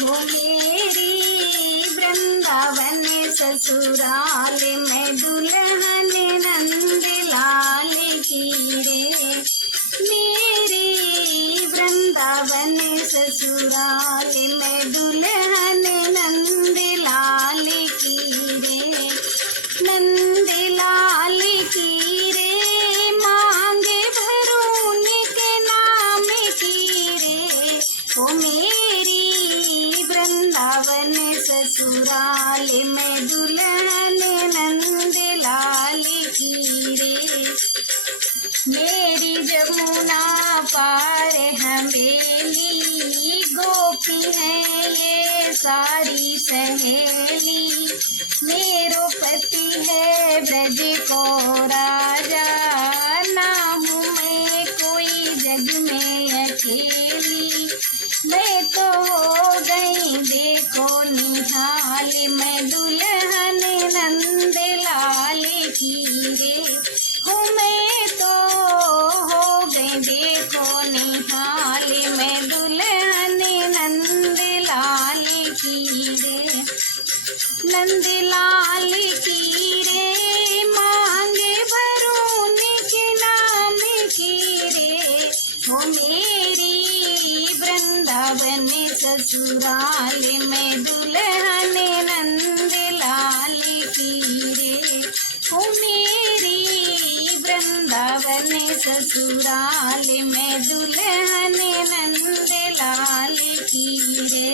हो मेरी वृंदावन ससुराल में दुल्हन नंद लाल की रे। मेरी वृंदावन ससुराल में दुल्हन नंद लाल की रे। नंद लाल की रे मांगे भरून के नाम की रे। ओ मेरी वृंदावन ससुराल में दुल्हन नंद लाल की रे। मेरी जमुना पार हवेली गोपी है ये सारी सहेली। मेरो पति है ब्रज को राजा, नाम में कोई जग में अकेली। मैं तो हो गई देखो निहाल, मैं दुल्हन नंद लाल की रे। हूँ मैं तो हो गई देखो निहाल, मैं दुल्हन नंद लाल की रे। नंद लाल की रे मांगे भरून के नाम की रे। हो मेरी वृंदावन ससुराल में दुल्हन नंद लाल की रे। हो मेरी वृंदावन ससुराल में दुल्हन नंद लाल की रे।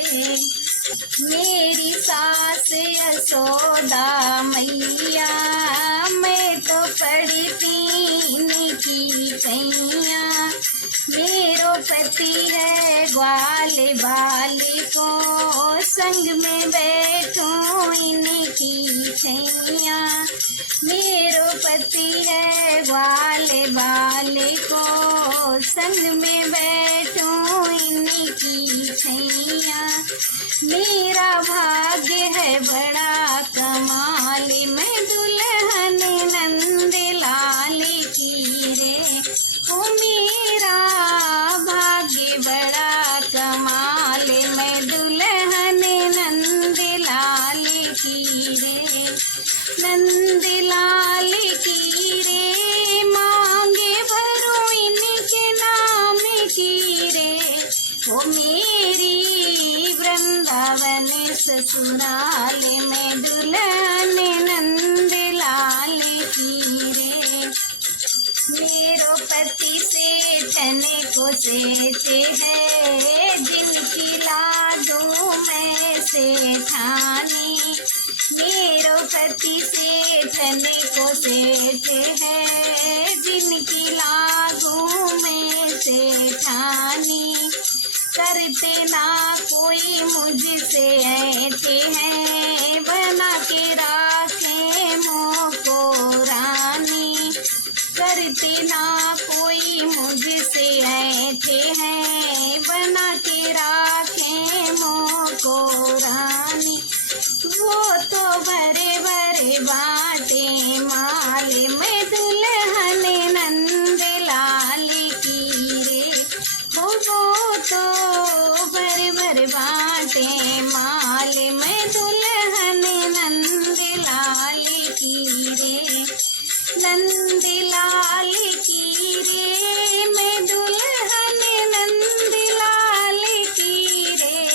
मेरी सास यशोदा मैया, मैं तो पड़ी तीन की कैया। मेरो पति है ग्वाल बाल को, संग में बैठूं इनकी छैया। मेरो पति है ग्वाल बाल को, संग में बैठूं इनकी छैया। मेरा भाग्य है बड़ा कमाल, मैं दुल्हन नंद लाल की रे। ओ मेरा भाग्य बड़ा कमाल, मैं दुल्हन नंद लाल की रे। नंद लाल की रे मांगे भरो इनके नाम की रे। ओ मेरी वृंदावन ससुराल में दुल्हन नंद लाल की रे। मेरो पति सेठन को सेठे है, जिनकी लाडू मैं सेठानी। मेरो पति सेठन को सेठे है, जिनकी लाडू मैं सेठानी। करते ना कोई मुझसे ऐठे हैं, बना के राखे मोह को रानी। करते ना कोई मुझसे ऐठे हैं, बना के राखे मोह को रानी। वो तो भरे भरे बाटे माल, मैं दुल्हन नंद लाल की रे। हो वो तो भरे भरे बाटे माल, मैं दुल्हन नंद लाल की रे। नंद लाल की रे मैं दुल्हन नंद लाल की रे।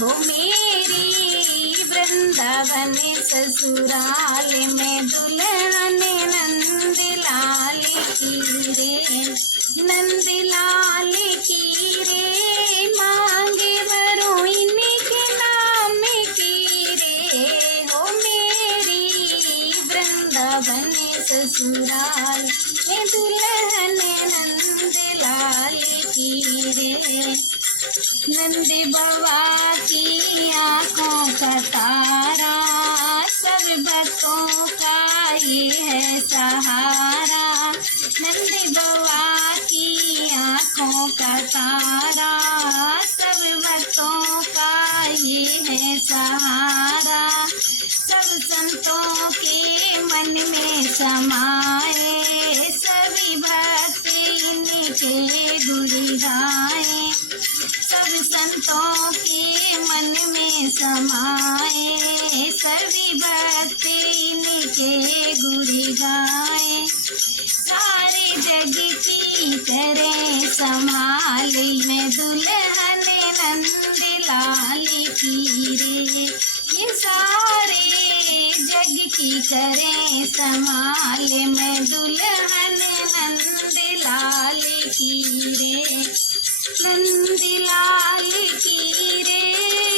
हो मेरी वृंदावन ससुराल में दुल्हन नंद लाल की रे। नंद लाल की रे मांगे भरो इनके नाम की रे। हो मेरी वृंदावन ससुराल में दुल्हन नंद लाल की रे। नंद बाबा की आँखों का तारा, सब भक्तों का ये है सहारा। नंद बाबा की आँखों का तारा, सब भक्तों का ये है सहारा। सब संतों के मन में समाए, सभी भक्त इनके गुण गाए। सब संतों के मन में समाए, सभी भक्त इनके गुण गाए। सारे जग की करें संभाल, मैं दुल्हन नंद लाल की रे। ये सारे जग की करें संभाल, मैं दुल्हन नंद लाल की रे। नंद लाल की रे,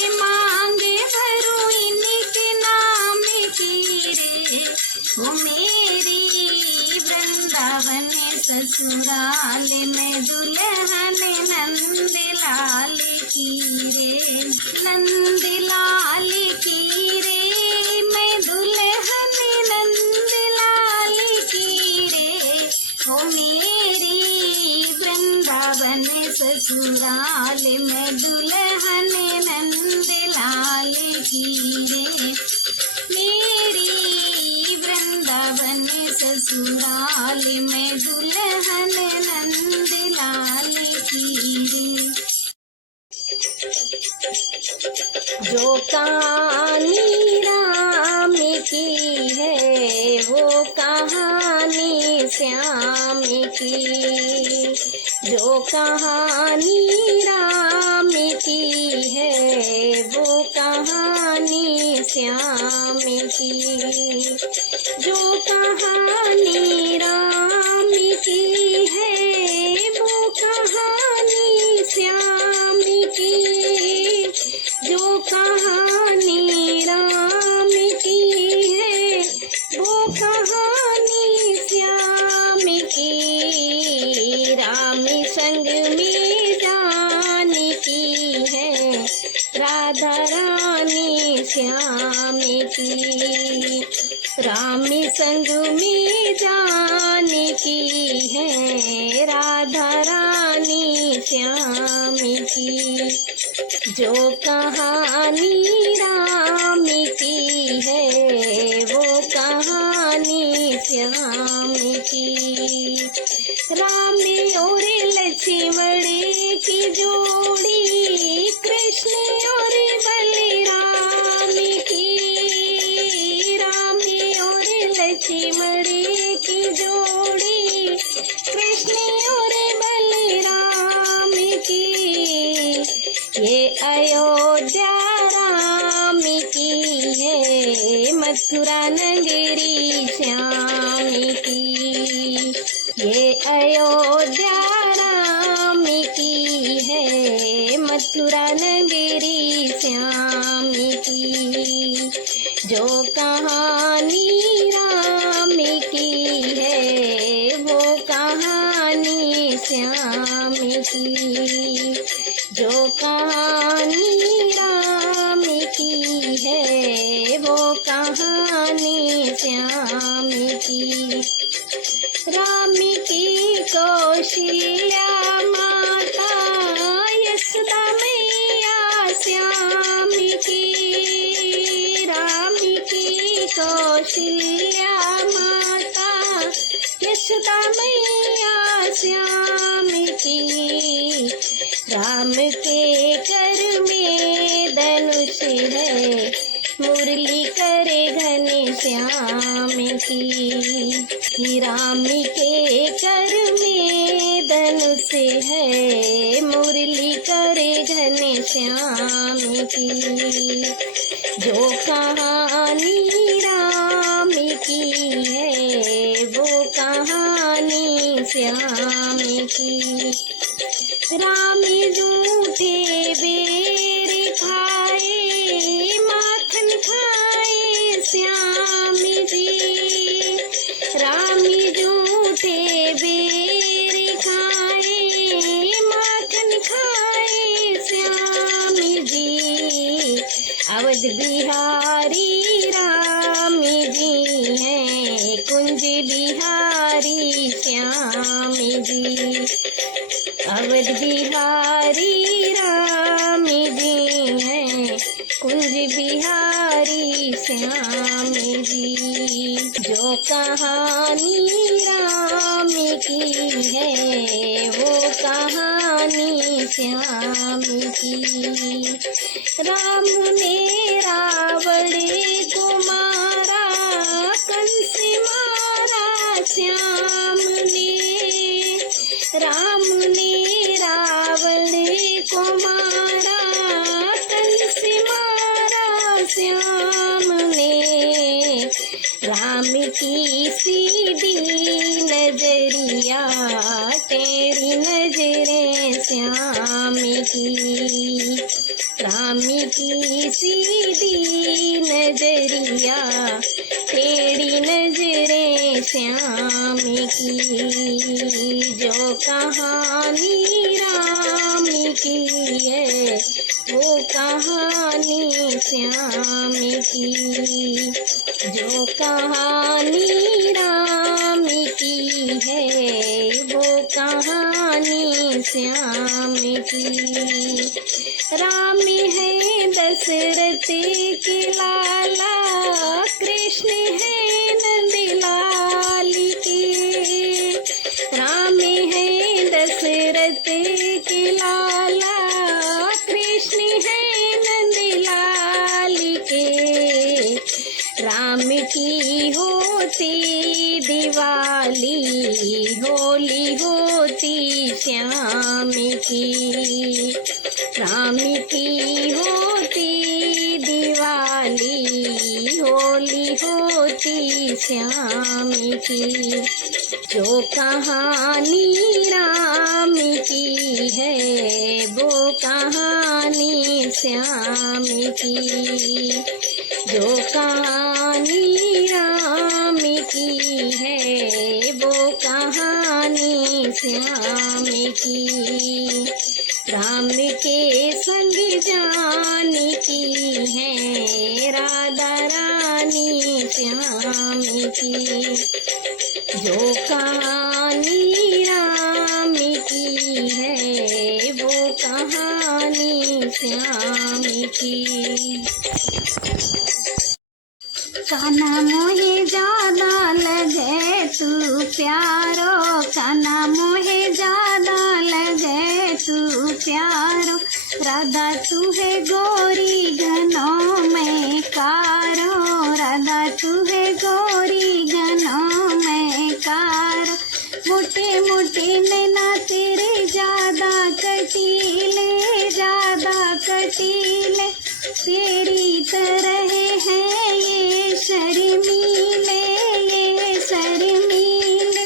मांग भरूं इनके नाम की रे। ओ मेरी वृंदावन ससुराल, में दुल्हन नंद लाल की रे। नंद लाल की रे, मैं दुल्हन नंद लाल की रे। ओ मेरी वृंदावन ससुराल, में दुल्हन नंद लाल की रे। मेरी वृंदावन ससुराल, में दुल्हन नंद लाल की रे। जो कहानी राम की है, वो कहानी श्याम की। जो कहानी राम की है, वो कहानी श्याम की। जो कहानी राम की है, वो कहानी श्याम की। जो कहानी राम की है, वो कहानी श्याम की। राम संग में जान की है, राधा रानी श्याम की। राम संग में जान की है, राधा रानी श्याम की। जो कहानी राम की है, वो कहानी श्याम की। राम और लक्ष्मण की जोड़ी, कृष्ण और बलराम की। राम और लक्ष्मण की जोड़ी, कृष्ण और बलराम की। ये अयोध्या राम की है, मथुरा नगरी श्याम की। ये अयोध्या राम की है, मथुरा नगरी श्याम की। जो कहानी राम की है, वो कहानी श्याम की। जो कहानी राम की है, वो कहानी श्याम की। राम की कौशल्या माता, यशोदा मैया श्याम की। राम की कौशल्या माता, यशोदा मैया श्याम की। राम के कर में धनुष है, मुरली करे घन श्याम की। राम के कर में धनुष है, मुरली करे घन श्याम की। जो कहानी राम की है, वो कहानी श्याम की। राम झूठे बेर खाए, माखन खाए श्याम जी। राम झूठे बेर खाए, माखन खाए श्याम जी। अवध बिहारी राम जी हैं, कुंज बिहारी श्याम जी। अवध बिहारी राम जी हैं, कुंज बिहारी श्याम जी। जो कहानी राम की है, वो कहानी श्याम की। राम ने रावण को मारा, कंस मारा श्याम ने। राम ने रावण को मारा, कंस मारा श्याम ने। राम की सीधी नजरिया, तेरी नजरें श्याम की। राम की सीधी नजरिया, तेरी नजरें श्याम की। जो कहानी राम की है, वो कहानी श्याम की। जो कहानी राम की है, वो कहानी श्याम की। राम है दशरथ के लाला, कृष्ण है नंदलाल के। राम है दशरथ के लाला, कृष्ण है नंदलाल के। राम की होती दिवाली, होली होती श्याम की। राम की होती दिवाली, होली होती श्याम की। जो कहानी राम की है, वो कहानी श्याम की। जो कहानी राम की है, वो कहानी श्याम की। राम के संग जान की है, राधा रानी श्याम की। जो कहानी राम की है, वो कहानी श्याम की। कान्हा मोहे ज्यादा लगे तू प्यारो, कान्हा मोहे ज्यादा लगे तू प्यारो। राधा तू है गोरी घनों में कारो, राधा तू है गोरी घनों में कारो। मोटे मोटे नैना तेरे ज्यादा कटीले, ज्यादा कटीले। तेरी तरह है ये शर्मीले, ये शर्मीले।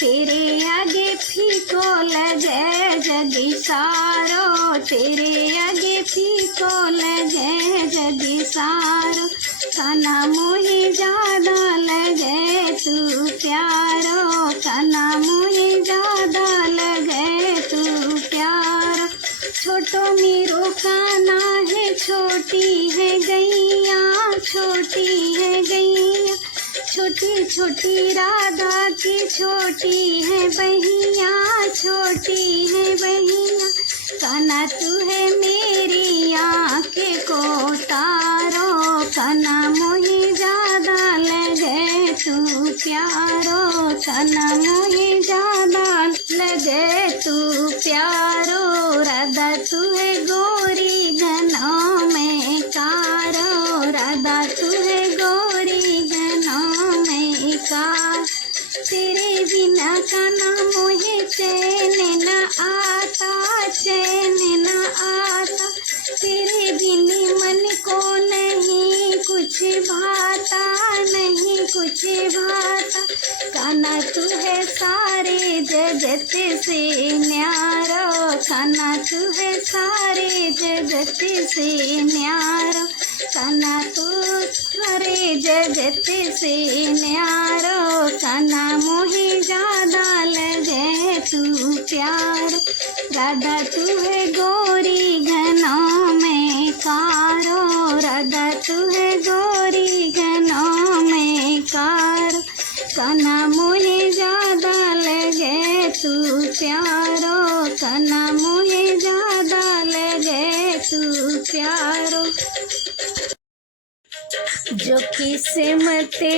तेरे आगे फीको लगे जगी सारो, तेरे आगे फीको लगे जगी सारो। कान्हा मोहे ज्यादा लगे तू प्यारो, कान्हा मोहे ज्यादा लगे तू प्यारो। छोटो मेरो कान्हा है, छोटी है गैया, छोटी है गैया। छोटी छोटी राधा की छोटी है बहिया, छोटी है बहिया। कान्हा तू है मेरी आँखें को तारो, कान्हा मोहे ज्यादा लगे तू प्यारो, कान्हा मोहे ज्यादा लगे तू प्यारो। राधा तू है गोरी घनों में कारो, राधा तू है गोरी घनों में कार। तेरे बिना कान्हा मोहे चैन न आता, चैन न आता। तेरे बिन मन को नहीं कुछ भाता, नहीं कुछ भाता। कान्हा तू है सारे जगत से न्यारो, कान्हा तू है सारे जगत से न्यारो। कान्हा तू सारे जगत से न्यारो। कान्हा मोहे ज्यादा लगे तू प्यारो। राधा तू है गोरी घनों में कारो, राधा तू है गोरी घनों में कारो। कान्हा मोहे ज्यादा लगे तू प्यारो, कान्हा मोहे ज्यादा लगे तू प्यारो। जो किस्मते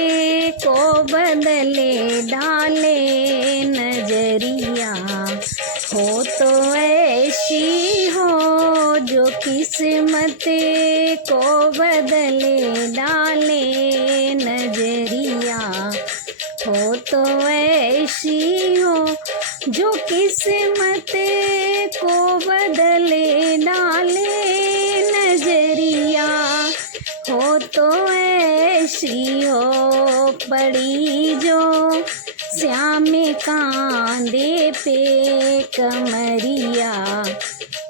को बदले डाले नजरिया, हो तो ऐश ऐसी हो जो किस्मत को बदले डाले नजरिया, हो तो ऐसी हो जो किस्मत को बदले डाले नजरिया, हो तो ऐसी हो पड़ी जो श्याम कांधे पे कमरिया,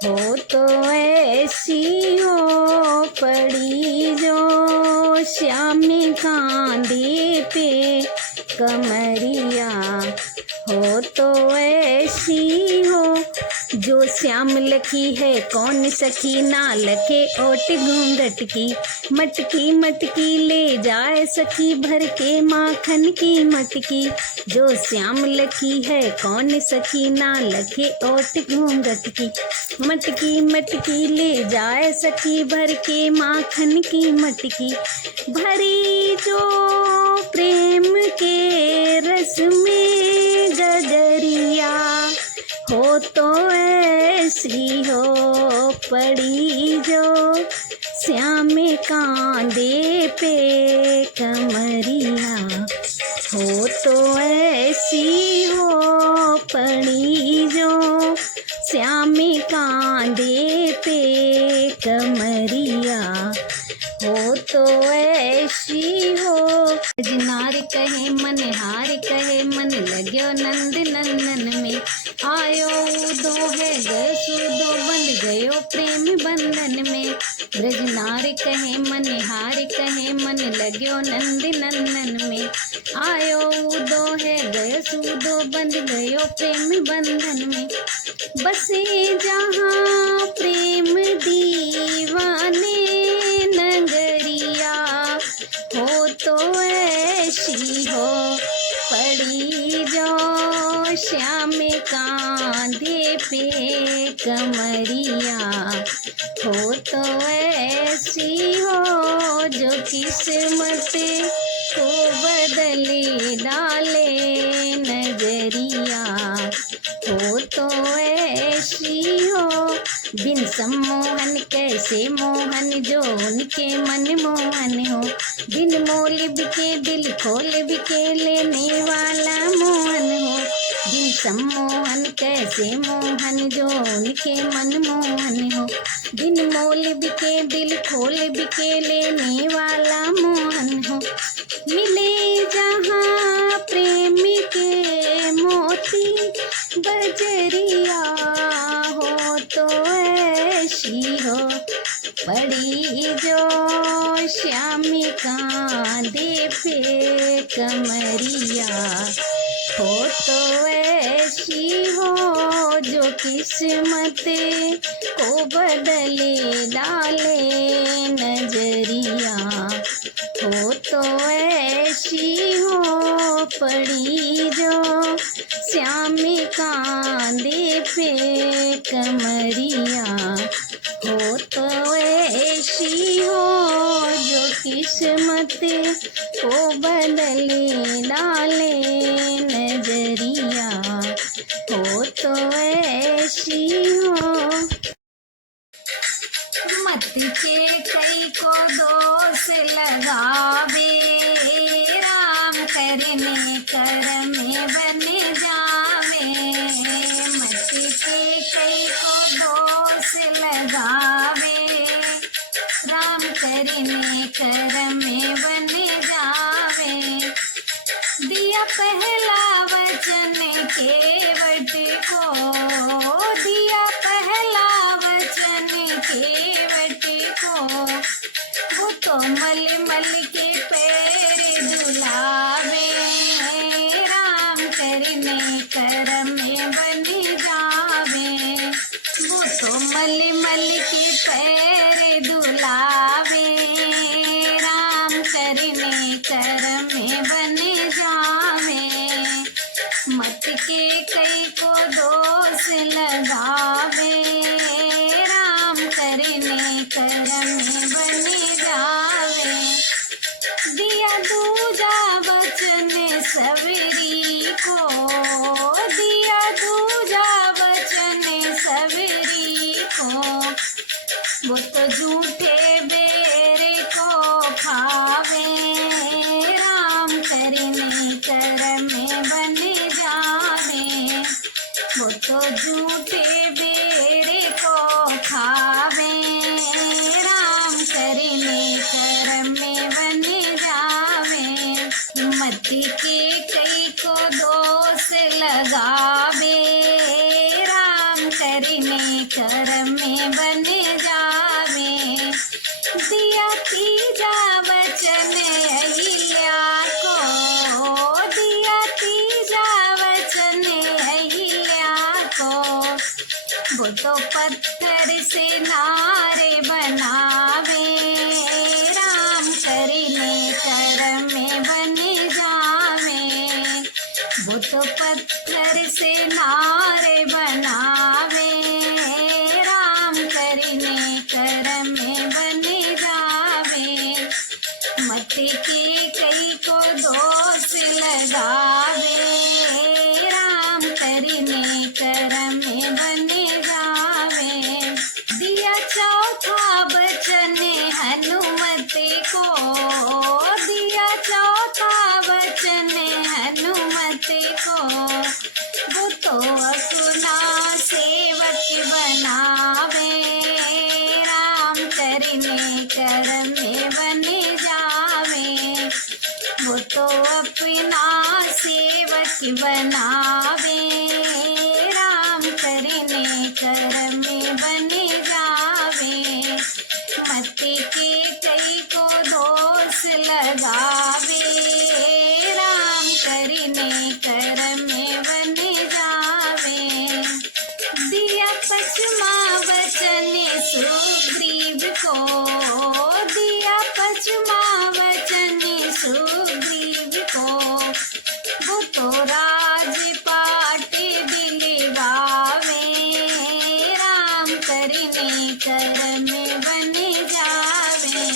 हो तो ऐसी हो पड़ी जो श्याम कांधे पे कमरिया, हो तो ऐसी हो जो श्याम लखी है कौन सखी, ना लखे ओट घूंघट की, मटकी मटकी ले जाए सखी भर के माखन की मटकी, जो श्याम लखी है कौन सखी, ना लखे ओट घूंघट की, मटकी मटकी ले जाए सखी भर के माखन की मटकी, भरी जो प्रेम के रस में गगरिया, हो तो ऐसी हो पड़ी जो श्याम कांधे पे कमरिया, हो तो ऐसी हो पड़ी जो श्याम कांधे पे कमरिया, हो तो ऐसी हो। जिनार कहे मन हार कहे मन लग्यो नंद नंदन में, आयो दो है गए सूदो बंध गयो प्रेम बंधन में, ब्रजनार कहे मन हार कहे मन लग्यो नंद नंदन में, आयो दो है गयो सूदो बंध गयो प्रेम बंधन में, बसे जहाँ प्रेम दीवाने नगरिया, हो तो ऐसी हो पड़ी जो श्याम कांधे पे कमरिया, हो तो ऐसी हो जो किस्मत को बदले डाले नजरिया, हो तो ऐसी हो बिन सम्मोहन कैसे मोहन जो उनके मन मोहन हो, बिन मोल बिके दिल खोल बिके लेने वाला मोहन हो, बिन सम्मोहन कैसे मोहन जो उनके मन मोहन हो, बिन मोल बिके दिल खोल बिके लेने वाला मोहन हो, मिले जहाँ प्रेम के मोती बजरिया, हो तो ऐसी हो पड़ी जो श्याम कांधे पे कमरिया, हो तो ऐसी हो जो किस्मत को बदले डाले नजरिया, हो तो ऐसी हो पड़ी जो श्याम कांधे पे कमरिया, हो तो ऐसी हो जो किस्मत को बदले डाले नजरिया, हो तो ऐसी हो। मत के कई को दोष लगावे, राम करने कर में बन जावे, मत के कई को दोष लगावे, राम करने कर में बन जावे, दिया पहला वचन केवट को, दिया पहला वचन केवट को, वो तो मल मल के पैर धुलावे, राम करने कर में बन जावे, वो तो मल मल के पैर धुलावे, राम करने कर में बन जावे, मत के कई को दोष लगावे, राम करने कर में बन जावे, दिया दूजा वचन सबरी को, दिया दूजा वचन सबरी को, वो तो झूठे बेरे को खावे, राम करने कर्म में बन जावे, वो तो झूठे बेरे को खावे, राम करने कर्म में बन जावे, मति के कई को दोष लगावे, राम करने कर्म में बन जावे, दिया तीजा वचन अहिल्या को, दिया तीजा वचन अहिल्या को, वो तो पत्थर से नारे बनावे, राम करने कर्म में बन जावे, वो तो पत्थर से नारे बनावे, राम करने कर्म में बन जावे, मति के कई को दोष लगावे, राम करने कर्म में बन जावे, दिया चौथा वचन हनुमते को, दिया चौथा वचन हनुमते को, वो तो अपना सेवक बनावे, राम करने कर्म में बन जावे, वो तो अपना सेवक बनावे, राम करने कर्म में बन जावे, मति के कई को दोष लगावे, राम करने कर्म में बन जावे, दिया पचमा वचन सुग्रीव को, दिया पचमा वचन सुग्रीव को, वो तो राजपाट दिलवावे, राम करने कर्म में बन जावे,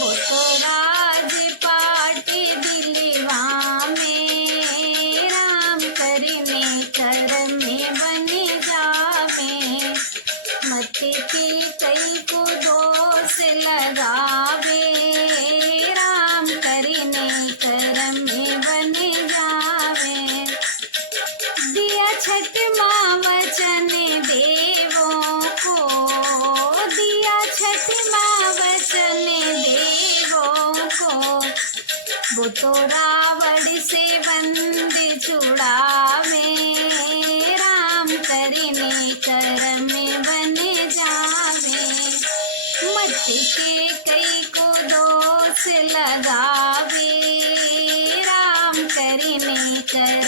वो तो राजपाट दिलवावे, राम करने कर्म में बन जावे, मति के कई को दोष लगावे, राम करने कर्म में बन जावे, दिया छठमा वचन देवों को, दिया छठमा वचन देवों को, वो तो रावण से बंद छुड़ावे, राम करने कर्म में बन जावे, मति के कई को दोष लगावे, राम करने कर्म